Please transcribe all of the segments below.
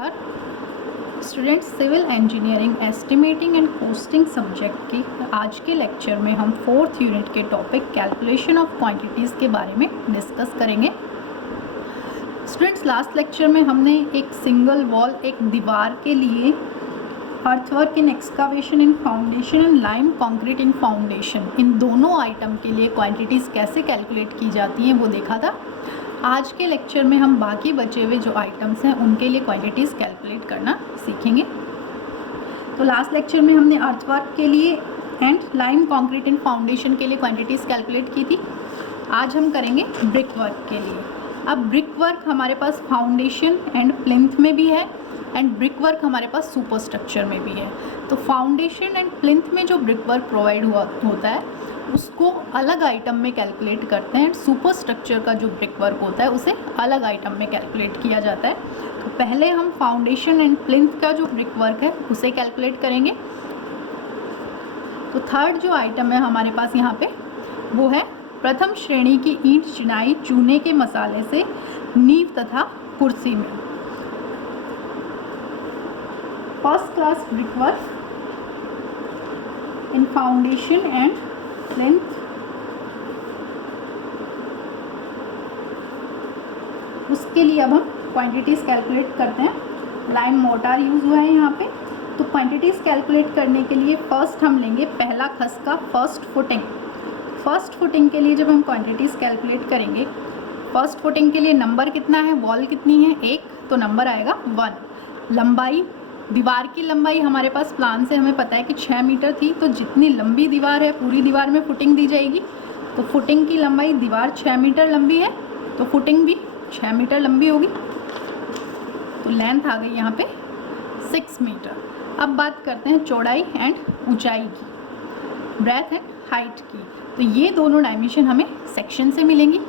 Students, civil engineering estimating and costing subject के आज के लेक्चर में हम 4th यूनिट के टॉपिक कैलकुलेशन ऑफ क्वांटिटीज़ के बारे में डिस्कस करेंगे। स्टूडेंट्स, लास्ट लेक्चर में हमने एक सिंगल वॉल, एक दीवार के लिए earthwork in excavation in foundation and lime concrete in foundation, इन दोनों आइटम के लिए क्वांटिटीज़ कैसे कैलकुलेट की जाती हैं वो देखा था। आज के लेक्चर में हम बाकी बचे हुए जो आइटम्स हैं उनके लिए क्वांटिटीज़ कैलकुलेट करना सीखेंगे। तो लास्ट लेक्चर में हमने अर्थवर्क के लिए and lime concrete and foundation के लिए क्वांटिटीज़ कैलकुलेट की थी। आज हम करेंगे ब्रिक वर्क के लिए। अब ब्रिक वर्क हमारे पास फाउंडेशन एंड प्लिंथ में भी है एंड ब्रिक वर्क हमारे पास सुपर स्ट्रक्चर में भी है। तो फाउंडेशन एंड प्लिंथ में जो ब्रिक वर्क प्रोवाइड होता है उसको अलग आइटम में कैलकुलेट करते हैं। सुपर स्ट्रक्चर का जो ब्रिक वर्क होता है उसे अलग आइटम में कैलकुलेट किया जाता है। तो पहले हम फाउंडेशन एंड प्लिंथ का जो ब्रिक वर्क है उसे कैलकुलेट करेंगे। तो थर्ड जो आइटम है हमारे पास यहाँ पे वो है प्रथम श्रेणी की ईंट चिनाई चूने के मसाले से नींव तथा कुर्सी में। First class brick work in foundation and plinth, उसके लिए अब हम क्वांटिटीज़ कैलकुलेट करते हैं। लाइम मोर्टार यूज़ हुआ है यहाँ पे। तो क्वांटिटीज़ कैलकुलेट करने के लिए फर्स्ट हम लेंगे पहला खसका, फर्स्ट फुटिंग। फर्स्ट फुटिंग के लिए जब हम क्वांटिटीज़ कैलकुलेट करेंगे, फर्स्ट फुटिंग के लिए नंबर कितना है, वॉल कितनी है, 1, तो नंबर आएगा 1। लंबाई, दीवार की लंबाई हमारे पास प्लान से हमें पता है कि 6 मीटर थी। तो जितनी लंबी दीवार है पूरी दीवार में फुटिंग दी जाएगी। तो फुटिंग की लंबाई, दीवार 6 मीटर लंबी है तो फुटिंग भी 6 मीटर लंबी होगी। तो लेंथ आ गई यहाँ पे 6 मीटर। अब बात करते हैं चौड़ाई एंड ऊंचाई की, ब्रेथ एंड हाइट की। तो ये दोनों डायमेंशन हमें सेक्शन से मिलेंगी।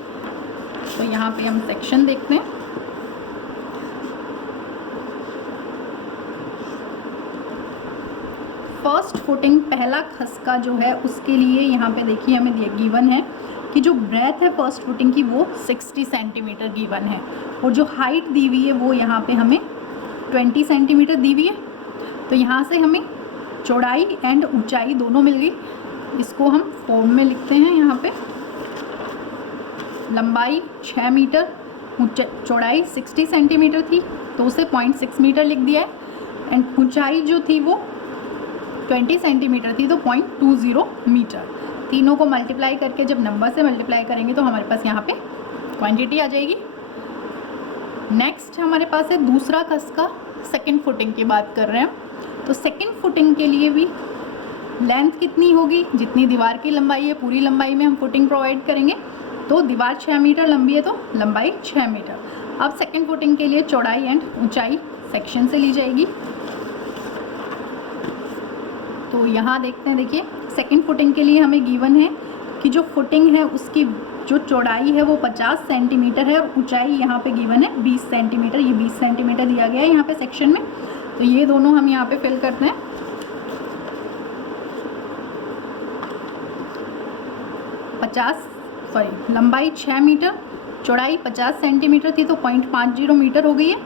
तो यहाँ पे हम सेक्शन देखते हैं। फर्स्ट फुटिंग पहला खसका जो है उसके लिए यहाँ पे देखिए हमें गिवन है कि जो ब्रेथ है फर्स्ट फुटिंग की वो 60 सेंटीमीटर गिवन है और जो हाइट दी हुई है वो यहाँ पे हमें 20 सेंटीमीटर दी हुई है। तो यहाँ से हमें चौड़ाई एंड ऊंचाई दोनों मिल गई। इसको हम फॉर्म में लिखते हैं। यहाँ पे लंबाई 6 मीटर, चौड़ाई 60 सेंटीमीटर थी तो उसे 0.6 मीटर लिख दिया है एंड ऊंचाई जो थी वो 20 सेंटीमीटर थी तो 0.20 मीटर। तीनों को मल्टीप्लाई करके जब नंबर से मल्टीप्लाई करेंगे तो हमारे पास यहाँ पे क्वांटिटी आ जाएगी। नेक्स्ट हमारे पास है दूसरा खसका, सेकंड फुटिंग की बात कर रहे हैं। तो सेकंड फुटिंग के लिए भी लेंथ कितनी होगी, जितनी दीवार की लंबाई है पूरी लंबाई में हम फुटिंग प्रोवाइड करेंगे। तो दीवार 6 मीटर लंबी है तो लंबाई 6 मीटर। अब सेकंड फुटिंग के लिए चौड़ाई एंड ऊंचाई सेक्शन से ली जाएगी। तो यहाँ देखते हैं, देखिए सेकंड फुटिंग के लिए हमें गिवन है कि जो फुटिंग है उसकी जो चौड़ाई है वो 50 सेंटीमीटर है और ऊंचाई यहाँ पे गिवन है 20 सेंटीमीटर। ये 20 सेंटीमीटर दिया गया है यहाँ पे सेक्शन में। तो ये दोनों हम यहाँ पे फिल करते हैं। लंबाई 6 मीटर, चौड़ाई 50 सेंटीमीटर थी तो 0.50 मीटर हो गई है।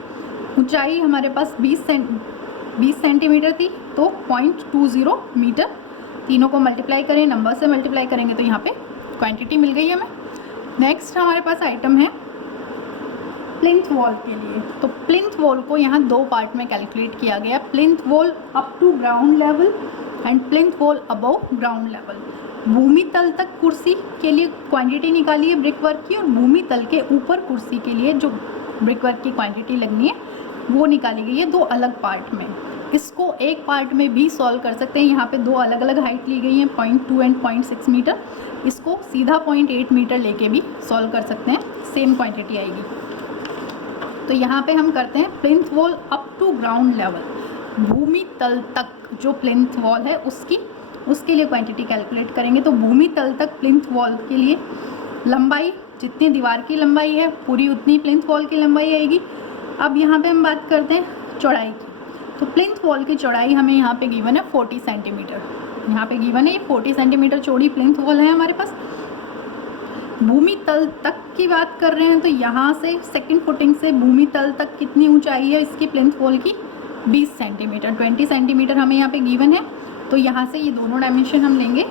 ऊंचाई हमारे पास 20 सेंटीमीटर थी तो 0.20 मीटर। तीनों को मल्टीप्लाई करें, नंबर से मल्टीप्लाई करेंगे तो यहाँ पे क्वांटिटी मिल गई हमें। नेक्स्ट हमारे पास आइटम है प्लिंथ वॉल के लिए। तो प्लिंथ वॉल को यहाँ 2 पार्ट में कैलकुलेट किया गया। Plinth wall up to ground level and plinth wall above ground level. भूमि तल तक कुर्सी के लिए क्वांटिटी निकाली है ब्रिक वर्क की और भूमि तल के ऊपर कुर्सी के लिए जो ब्रिक वर्क की क्वांटिटी लगनी है वो निकाली गई है 2 अलग पार्ट में। इसको एक पार्ट में भी सॉल्व कर सकते हैं। यहाँ पे 2 अलग अलग हाइट ली गई हैं, 0.2 एंड 0.6 मीटर। इसको सीधा 0.8 मीटर लेके भी सॉल्व कर सकते हैं, सेम क्वांटिटी आएगी। तो यहाँ पे हम करते हैं plinth wall up to ground level, भूमि तल तक जो प्लिंथ वॉल है उसके लिए क्वांटिटी कैलकुलेट करेंगे। तो भूमि तल तक प्लिंथ वॉल के लिए लंबाई, जितनी दीवार की लंबाई है पूरी उतनी प्लिंथ वॉल की लंबाई आएगी। अब यहाँ पे हम बात करते हैं चौड़ाई की। तो प्लिंथ वॉल की चौड़ाई हमें यहाँ पे गिवन है 40 सेंटीमीटर। यहाँ पे गिवन है ये 40 सेंटीमीटर चौड़ी प्लिंथ वॉल है हमारे पास। भूमि तल तक की बात कर रहे हैं तो यहाँ से सेकंड फुटिंग से भूमि तल तक कितनी ऊंचाई है इसकी प्लिंथ वॉल की? 20 सेंटीमीटर, 20 सेंटीमीटर हमें यहाँ पे गिवन है। तो यहाँ से ये दोनों डायमेंशन हम लेंगे,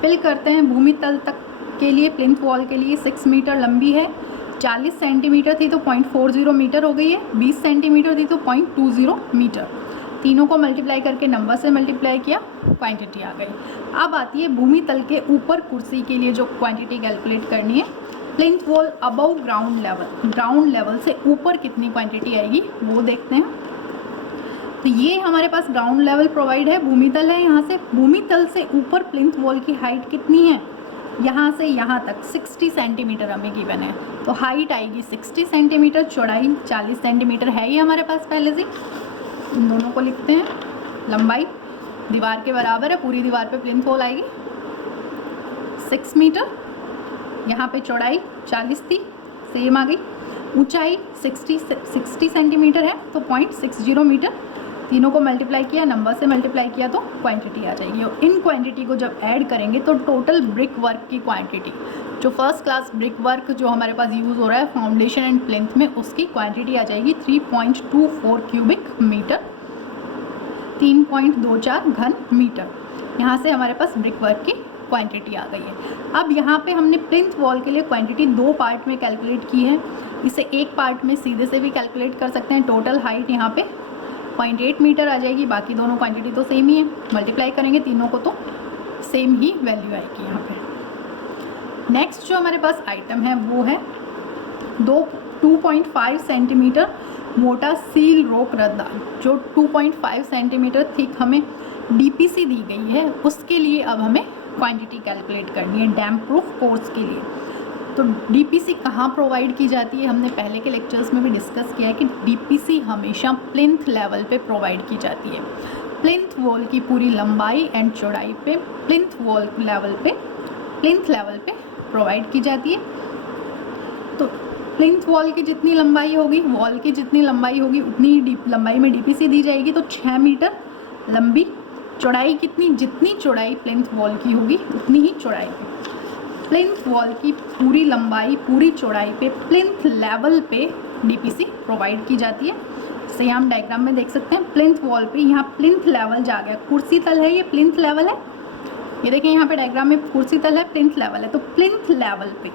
फिल करते हैं। भूमि तल तक के लिए प्लिंथ वॉल के लिए 6 मीटर लंबी है, 40 सेंटीमीटर थी तो 0.40 मीटर हो गई है, 20 सेंटीमीटर थी तो 0.20 मीटर। तीनों को मल्टीप्लाई करके नंबर से मल्टीप्लाई किया, क्वांटिटी आ गई। अब आती है भूमि तल के ऊपर कुर्सी के लिए जो क्वांटिटी कैलकुलेट करनी है। Plinth wall above ground level, ground level से ऊपर कितनी क्वांटिटी आएगी वो देखते हैं। तो ये हमारे पास ग्राउंड लेवल प्रोवाइड है, भूमि तल है। यहाँ से भूमि तल से ऊपर प्लिंथ वॉल की हाइट कितनी है? यहाँ से यहाँ तक 60 सेंटीमीटर हमें गिवन है, तो हाइट आएगी 60 सेंटीमीटर, चौड़ाई 40 सेंटीमीटर है ही हमारे पास पहले से। इन दोनों को लिखते हैं। लंबाई दीवार के बराबर है, पूरी दीवार पे प्लिंथ वॉल आएगी 6 मीटर। यहाँ पे चौड़ाई 40 थी, सेम आ गई। ऊंचाई 60 सेंटीमीटर है तो 0.60 मीटर। तीनों को मल्टीप्लाई किया, नंबर से मल्टीप्लाई किया तो क्वांटिटी आ जाएगी। और इन क्वांटिटी को जब ऐड करेंगे तो टोटल ब्रिक वर्क की क्वांटिटी, जो फर्स्ट क्लास ब्रिक वर्क जो हमारे पास यूज़ हो रहा है फाउंडेशन एंड प्लिंथ में, उसकी क्वांटिटी आ जाएगी 3.24 क्यूबिक मीटर, 3.24 घन मीटर। यहाँ से हमारे पास ब्रिक वर्क की क्वांटिटी आ गई है। अब यहाँ पे हमने प्लिंथ वॉल के लिए क्वांटिटी 2 पार्ट में कैलकुलेट की है। इसे एक पार्ट में सीधे से भी कैलकुलेट कर सकते हैं। टोटल हाइट यहाँ पे 0.8 मीटर आ जाएगी, बाकी दोनों क्वांटिटी तो सेम ही है। मल्टीप्लाई करेंगे तीनों को तो सेम ही वैल्यू आएगी यहाँ पे। नेक्स्ट जो हमारे पास आइटम है वो है 2.5 सेंटीमीटर मोटा सील रोक रद्दा, जो 2.5 सेंटीमीटर थिक हमें डीपीसी दी गई है, उसके लिए अब हमें क्वांटिटी कैलकुलेट करनी है डैम प्रूफ कोर्स के लिए। तो डीपीसी कहाँ प्रोवाइड की जाती है, हमने पहले के लेक्चर्स में भी डिस्कस किया है कि डीपीसी हमेशा प्लिंथ लेवल पे प्रोवाइड की जाती है। प्लिंथ वॉल की पूरी लंबाई एंड चौड़ाई पे प्लिंथ लेवल पे प्रोवाइड की जाती है। तो प्लिंथ वॉल की जितनी लंबाई होगी, वॉल की जितनी लंबाई होगी उतनी ही लंबाई में डीपीसी दी जाएगी। तो 6 मीटर लंबी, चौड़ाई कितनी, जितनी चौड़ाई प्लिंथ वॉल की होगी उतनी ही चौड़ाई पे प्लिंथ वॉल की पूरी लंबाई पूरी चौड़ाई पे प्लिंथ लेवल पे डीपीसी प्रोवाइड की जाती है। इसे हम डायग्राम में देख सकते हैं। प्लिंथ वॉल पे यहाँ प्लिंथ लेवल जा गया, कुर्सी तल है, ये प्लिंथ लेवल है। ये देखें यहाँ पे डायग्राम में कुर्सी तल है, प्लिंथ लेवल है। तो प्लिंथ लेवल पे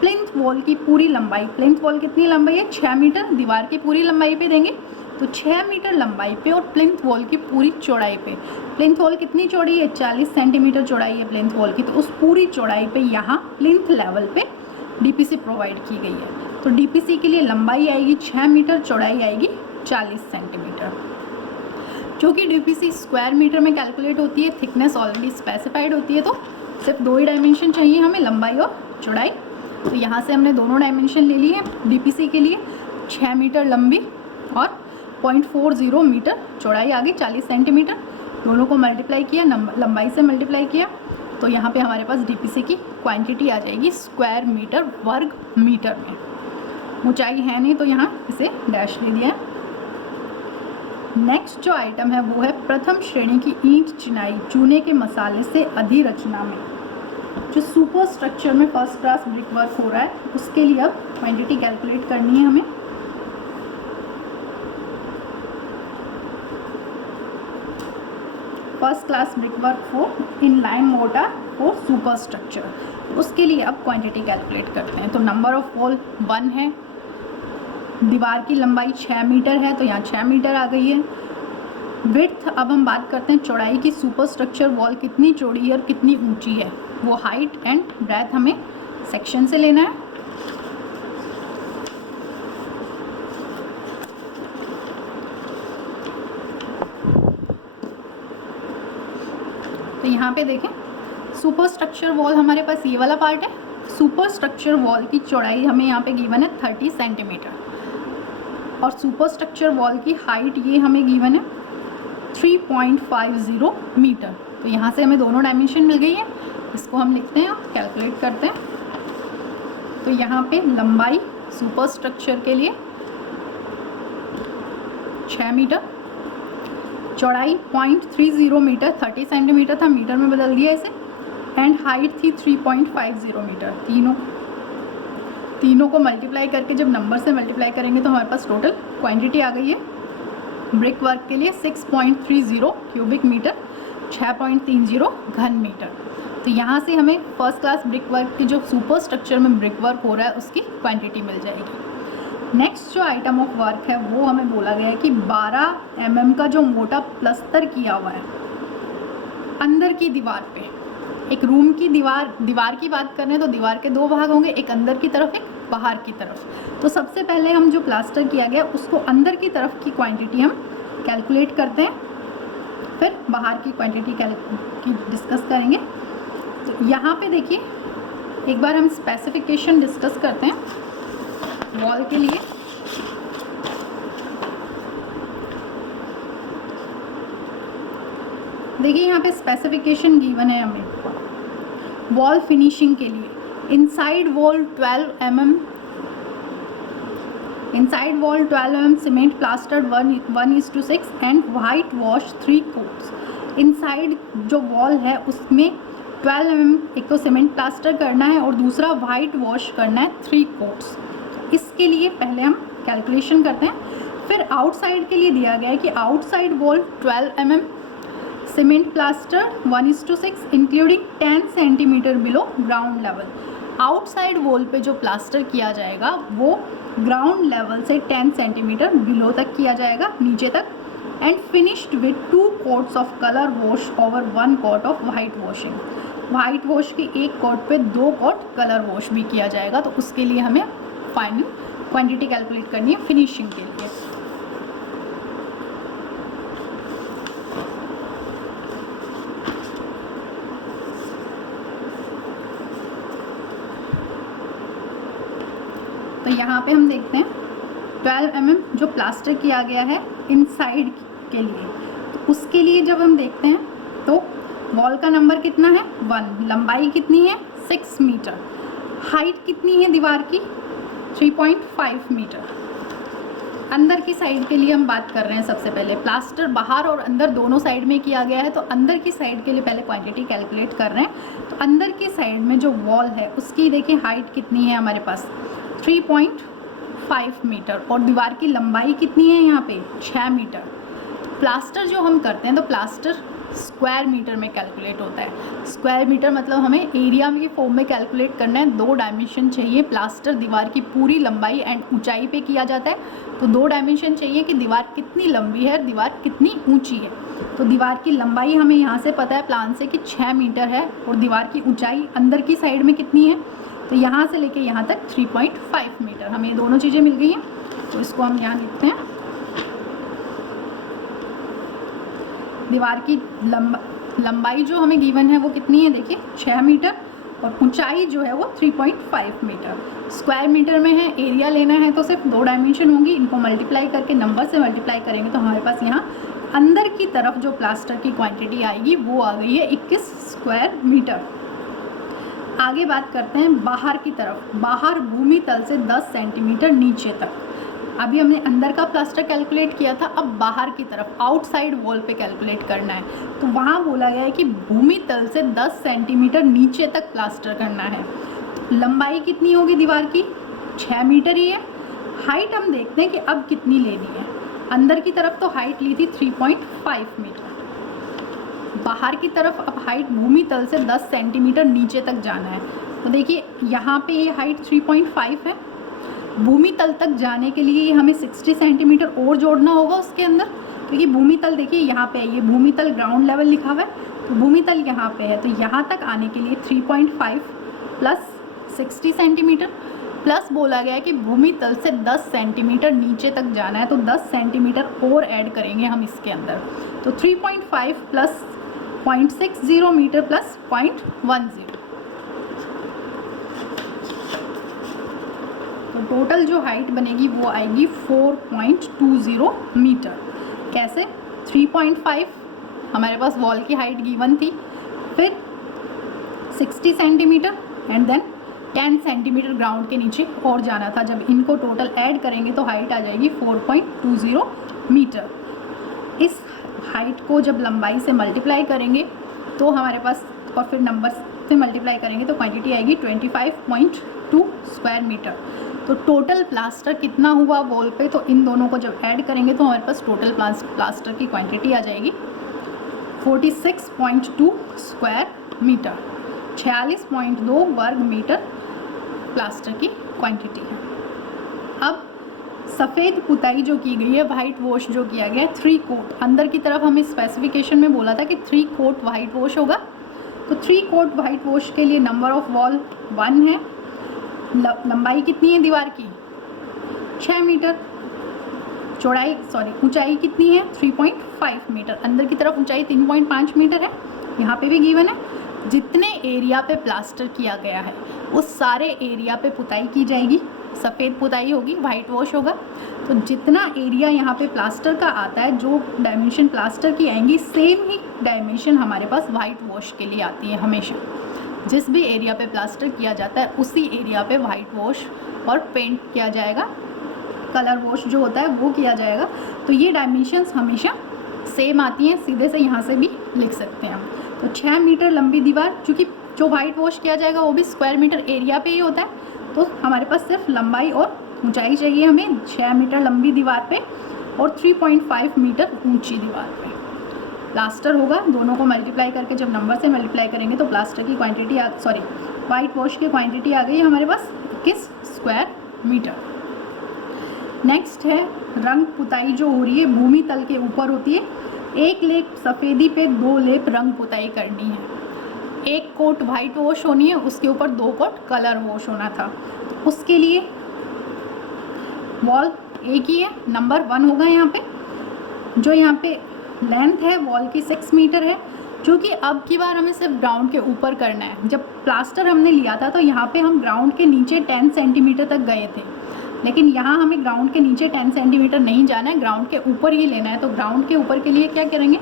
प्लिंथ वॉल की पूरी लंबाई, प्लिंथ वॉल कितनी लंबाई है? 6 मीटर। दीवार की पूरी लंबाई पे देंगे तो 6 मीटर लंबाई पे और प्लिंथ वॉल की पूरी चौड़ाई पे। प्लिंथ वॉल कितनी चौड़ी है? 40 सेंटीमीटर चौड़ाई है प्लिंथ वॉल की। तो उस पूरी चौड़ाई पे यहाँ प्लिंथ लेवल पे डीपीसी प्रोवाइड की गई है। तो डीपीसी के लिए लंबाई आएगी 6 मीटर, चौड़ाई आएगी 40 सेंटीमीटर। क्योंकि डीपीसी स्क्वायर मीटर में कैलकुलेट होती है, थिकनेस ऑलरेडी स्पेसिफाइड होती है, तो सिर्फ 2 ही डायमेंशन चाहिए हमें, लंबाई और चौड़ाई। तो यहाँ से हमने दोनों डायमेंशन ले लिए डीपीसी के लिए। 6 मीटर लंबी और 0.40 मीटर चौड़ाई आ गई, 40 सेंटीमीटर। दोनों को मल्टीप्लाई किया, लंबाई से मल्टीप्लाई किया, तो यहाँ पे हमारे पास डीपीसी की क्वांटिटी आ जाएगी स्क्वायर मीटर, वर्ग मीटर में। ऊंचाई है नहीं तो यहाँ इसे डैश दे दिया है। नेक्स्ट जो आइटम है वो है प्रथम श्रेणी की ईंट चिनाई चूने के मसाले से अधिरचना में, जो सुपर स्ट्रक्चर में फर्स्ट क्लास ब्रिक वर्क हो रहा है, उसके लिए अब क्वांटिटी कैलकुलेट करनी है हमें। First class brick work for in lime mortar for super structure, उसके लिए अब क्वांटिटी कैलकुलेट करते हैं। तो नंबर ऑफ वॉल 1 है, दीवार की लंबाई 6 मीटर है तो यहाँ 6 मीटर आ गई है। विड्थ, अब हम बात करते हैं चौड़ाई की। सुपर स्ट्रक्चर वॉल कितनी चौड़ी है और कितनी ऊंची है, वो हाइट एंड ब्रेथ हमें सेक्शन से लेना है। तो यहाँ पे देखें, सुपर स्ट्रक्चर वॉल हमारे पास ये वाला पार्ट है। सुपर स्ट्रक्चर वॉल की चौड़ाई हमें यहाँ पे गिवन है 30 सेंटीमीटर और सुपर स्ट्रक्चर वॉल की हाइट ये हमें गिवन है 3.50 मीटर। तो यहाँ से हमें दोनों डायमेंशन मिल गई है, इसको हम लिखते हैं, कैलकुलेट करते हैं। तो यहाँ पे लंबाई सुपर स्ट्रक्चर के लिए 6 मीटर, चौड़ाई 0.30 मीटर, 30 सेंटीमीटर था, मीटर में बदल दिया इसे, एंड हाइट थी 3.50 मीटर। तीनों को मल्टीप्लाई करके जब नंबर से मल्टीप्लाई करेंगे तो हमारे पास टोटल क्वांटिटी आ गई है ब्रिक वर्क के लिए 6.30 क्यूबिक मीटर, 6.30 घन मीटर। तो यहाँ से हमें फर्स्ट क्लास ब्रिक वर्क की जो सुपर स्ट्रक्चर में ब्रिक वर्क हो रहा है उसकी क्वांटिटी मिल जाएगी। नेक्स्ट जो आइटम ऑफ वर्क है वो हमें बोला गया है कि 12 mm का जो मोटा प्लस्तर किया हुआ है अंदर की दीवार पे। एक रूम की दीवार की बात करें तो दीवार के दो भाग होंगे, एक अंदर की तरफ एक बाहर की तरफ। तो सबसे पहले हम जो प्लास्टर किया गया उसको अंदर की तरफ की क्वांटिटी हम कैलकुलेट करते हैं, फिर बाहर की क्वांटिटी की डिस्कस करेंगे। तो यहाँ पे देखिए एक बार हम स्पेसिफिकेशन डिस्कस करते हैं वॉल के लिए। देखिए यहाँ पे स्पेसिफिकेशन गिवन है हमें वॉल फिनिशिंग के लिए। Inside wall 12 mm cement plastered 1:6 and white wash 3 quotes. Inside जो वॉल है उसमें 12 mm एक तो सीमेंट प्लास्टर करना है और दूसरा वाइट वॉश करना है 3 कोट्स। इसके लिए पहले हम कैलकुलेशन करते हैं। फिर आउटसाइड के लिए दिया गया है कि outside wall 12 mm cement plaster 1:6 including 10 centimetre below ground level. Outside wall पे जो प्लास्टर किया जाएगा वो ग्राउंड लेवल से 10 सेंटीमीटर बिलो तक किया जाएगा, नीचे तक। And finished with 2 coats of colour wash over 1 coat of white washing. White wash की एक कोट पे 2 कोट कलर वॉश भी किया जाएगा। तो उसके लिए हमें फाइनल क्वांटिटी कैलकुलेट करनी है फिनिशिंग के लिए। तो यहाँ पे हम देखते हैं 12 mm जो प्लास्टर किया गया है इनसाइड के लिए। तो उसके लिए जब हम देखते हैं तो वॉल का नंबर कितना है 1, लंबाई कितनी है 6 मीटर, हाइट कितनी है दीवार की 3.5 मीटर। अंदर की साइड के लिए हम बात कर रहे हैं। सबसे पहले प्लास्टर बाहर और अंदर दोनों साइड में किया गया है, तो अंदर की साइड के लिए पहले क्वांटिटी कैलकुलेट कर रहे हैं। तो अंदर की साइड में जो वॉल है उसकी देखिए हाइट कितनी है हमारे पास 3.5 मीटर और दीवार की लंबाई कितनी है यहाँ पे 6 मीटर। प्लास्टर जो हम करते हैं तो प्लास्टर स्क्वायर मीटर में कैलकुलेट होता है। स्क्वायर मीटर मतलब हमें एरिया की फॉर्म में कैलकुलेट करना है। 2 डायमेंशन चाहिए। प्लास्टर दीवार की पूरी लंबाई एंड ऊंचाई पे किया जाता है, तो 2 डायमेंशन चाहिए कि दीवार कितनी लंबी है, दीवार कितनी ऊंची है। तो दीवार की लंबाई हमें यहाँ से पता है प्लान से कि 6 मीटर है और दीवार की ऊंचाई अंदर की साइड में कितनी है, तो यहाँ से लेके यहाँ तक 3.5 मीटर। हमें दोनों चीज़ें मिल गई हैं, तो इसको हम यहाँ लिखते हैं। दीवार की लंबाई जो हमें गिवन है वो कितनी है देखिए 6 मीटर और ऊंचाई जो है वो 3.5 मीटर। स्क्वायर मीटर में है, एरिया लेना है तो सिर्फ 2 डायमेंशन होंगी। इनको मल्टीप्लाई करके नंबर से मल्टीप्लाई करेंगे तो हमारे पास यहाँ अंदर की तरफ जो प्लास्टर की क्वांटिटी आएगी वो आ गई है 21 स्क्वायर मीटर। आगे बात करते हैं बाहर की तरफ। बाहर भूमि तल से 10 सेंटीमीटर नीचे तक। अभी हमने अंदर का प्लास्टर कैलकुलेट किया था, अब बाहर की तरफ आउटसाइड वॉल पे कैलकुलेट करना है। तो वहाँ बोला गया है कि भूमि तल से 10 सेंटीमीटर नीचे तक प्लास्टर करना है। तो लंबाई कितनी होगी दीवार की 6 मीटर ही है। हाइट हम देखते हैं कि अब कितनी लेनी है। अंदर की तरफ तो हाइट ली थी 3.5 मीटर, बाहर की तरफ अब हाइट भूमि तल से 10 सेंटीमीटर नीचे तक जाना है। तो देखिए यहाँ पे ये हाइट 3.5 है। भूमि तल तक जाने के लिए हमें 60 सेंटीमीटर और जोड़ना होगा उसके अंदर, क्योंकि भूमि तल देखिए यहाँ पे है, ये भूमि तल ग्राउंड लेवल लिखा हुआ है, तो भूमि तल यहाँ पे है। तो यहाँ तक आने के लिए 3.5 प्लस 60 सेंटीमीटर प्लस बोला गया है कि भूमि तल से 10 सेंटीमीटर नीचे तक जाना है, तो 10 सेंटीमीटर और ऐड करेंगे हम इसके अंदर। तो 3.5 प्लस 0.60 मीटर प्लस 0.10, तो टोटल जो हाइट बनेगी वो आएगी 4.20 मीटर। कैसे 3.5 हमारे पास वॉल की हाइट गिवन थी, फिर 60 centimetre and then 10 centimetre ground के नीचे और जाना था। जब इनको टोटल ऐड करेंगे तो हाइट आ जाएगी 4.20 मीटर। इस हाइट को जब लंबाई से मल्टीप्लाई करेंगे तो हमारे पास और फिर नंबर से मल्टीप्लाई करेंगे तो क्वांटिटी आएगी 25.2 स्क्वायर मीटर। तो टोटल प्लास्टर कितना हुआ वॉल पे, तो इन दोनों को जब ऐड करेंगे तो हमारे पास टोटल प्लास्टर की क्वांटिटी आ जाएगी 46.2 स्क्वायर मीटर, 46.2 वर्ग मीटर प्लास्टर की क्वांटिटी है। अब सफ़ेद पुताई जो की गई है, वाइट वॉश जो किया गया है, 3 कोट, अंदर की तरफ हमें स्पेसिफिकेशन में बोला था कि 3 कोट वाइट वॉश होगा। तो 3 कोट वाइट वॉश के लिए नंबर ऑफ वॉल 1 है। लंबाई कितनी है दीवार की? 6 मीटर। ऊंचाई कितनी है? 3.5 मीटर। अंदर की तरफ ऊंचाई 3.5 मीटर है, यहाँ पे भी गिवन है। जितने एरिया पे प्लास्टर किया गया है उस सारे एरिया पे पुताई की जाएगी, सफ़ेद पुताई होगी, वाइट वॉश होगा। तो जितना एरिया यहाँ पे प्लास्टर का आता है, जो डायमेंशन प्लास्टर की आएंगी, सेम ही डायमेंशन हमारे पास वाइट वॉश के लिए आती है हमेशा। जिस भी एरिया पे प्लास्टर किया जाता है उसी एरिया पे वाइट वॉश और पेंट किया जाएगा, कलर वॉश जो होता है वो किया जाएगा। तो ये डायमेंशंस हमेशा सेम आती हैं, सीधे से यहाँ से भी लिख सकते हैं हम। तो 6 मीटर लंबी दीवार, चूँकि जो वाइट वॉश किया जाएगा वो भी स्क्वायर मीटर एरिया पे ही होता है, तो हमारे पास सिर्फ लंबाई और ऊंचाई चाहिए हमें 6 मीटर लंबी दीवार पे और 3.5 मीटर ऊंची दीवार पे प्लास्टर होगा। दोनों को मल्टीप्लाई करके जब नंबर से मल्टीप्लाई करेंगे तो प्लास्टर की क्वांटिटी वाइट वॉश की क्वांटिटी आ गई हमारे पास 21 स्क्वायर मीटर। नेक्स्ट है रंग पुताई जो हो रही है भूमि तल के ऊपर होती है। 1 लेप सफ़ेदी पे 2 लेप रंग पुताई करनी है। 1 कोट वाइट वॉश होनी है, उसके ऊपर 2 कोट कलर वॉश होना था। उसके लिए वॉल एक ही है, नंबर 1 होगा यहाँ पे। जो यहाँ पे लेंथ है वॉल की 6 मीटर है, क्योंकि अब की बार हमें सिर्फ ग्राउंड के ऊपर करना है। जब प्लास्टर हमने लिया था तो यहाँ पे हम ग्राउंड के नीचे 10 सेंटीमीटर तक गए थे, लेकिन यहाँ हमें ग्राउंड के नीचे 10 सेंटीमीटर नहीं जाना है, ग्राउंड के ऊपर ही लेना है। तो ग्राउंड के ऊपर के लिए क्या करेंगे,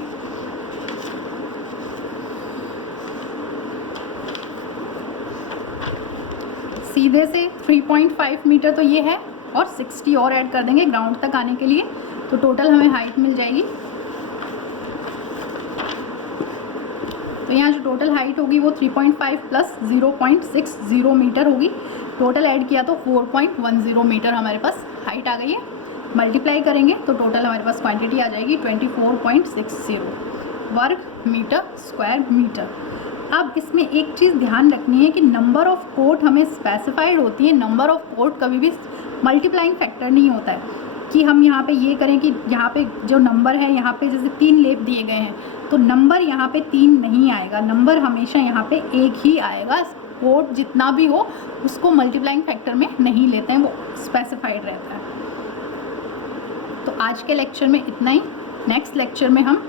सीधे से 3.5 मीटर तो ये है और 60 और ऐड कर देंगे ग्राउंड तक आने के लिए, तो टोटल हमें हाइट मिल जाएगी। तो यहाँ जो टोटल हाइट होगी वो 3.5 प्लस 0.60 मीटर होगी। टोटल ऐड किया तो 4.10 मीटर हमारे पास हाइट आ गई है। मल्टीप्लाई करेंगे तो टोटल हमारे पास क्वांटिटी आ जाएगी 24.60 वर्ग मीटर स्क्वायर मीटर। अब इसमें एक चीज़ ध्यान रखनी है कि नंबर ऑफ़ कोट हमें स्पेसिफाइड होती है। नंबर ऑफ़ कोट कभी भी मल्टीप्लाइंग फैक्टर नहीं होता है कि हम यहाँ पे ये करें कि यहाँ पे जो नंबर है, यहाँ पे जैसे 3 लेप दिए गए हैं तो नंबर यहाँ पे 3 नहीं आएगा, नंबर हमेशा यहाँ पे 1 ही आएगा। कोट जितना भी हो उसको मल्टीप्लाइंग फैक्टर में नहीं लेते हैं, वो स्पेसिफाइड रहता है। तो आज के लेक्चर में इतना ही। नेक्स्ट लेक्चर में हम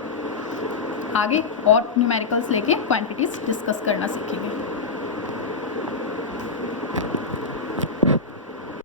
आगे और न्यूमेरिकल्स लेके क्वांटिटीज़ डिस्कस करना सीखेंगे।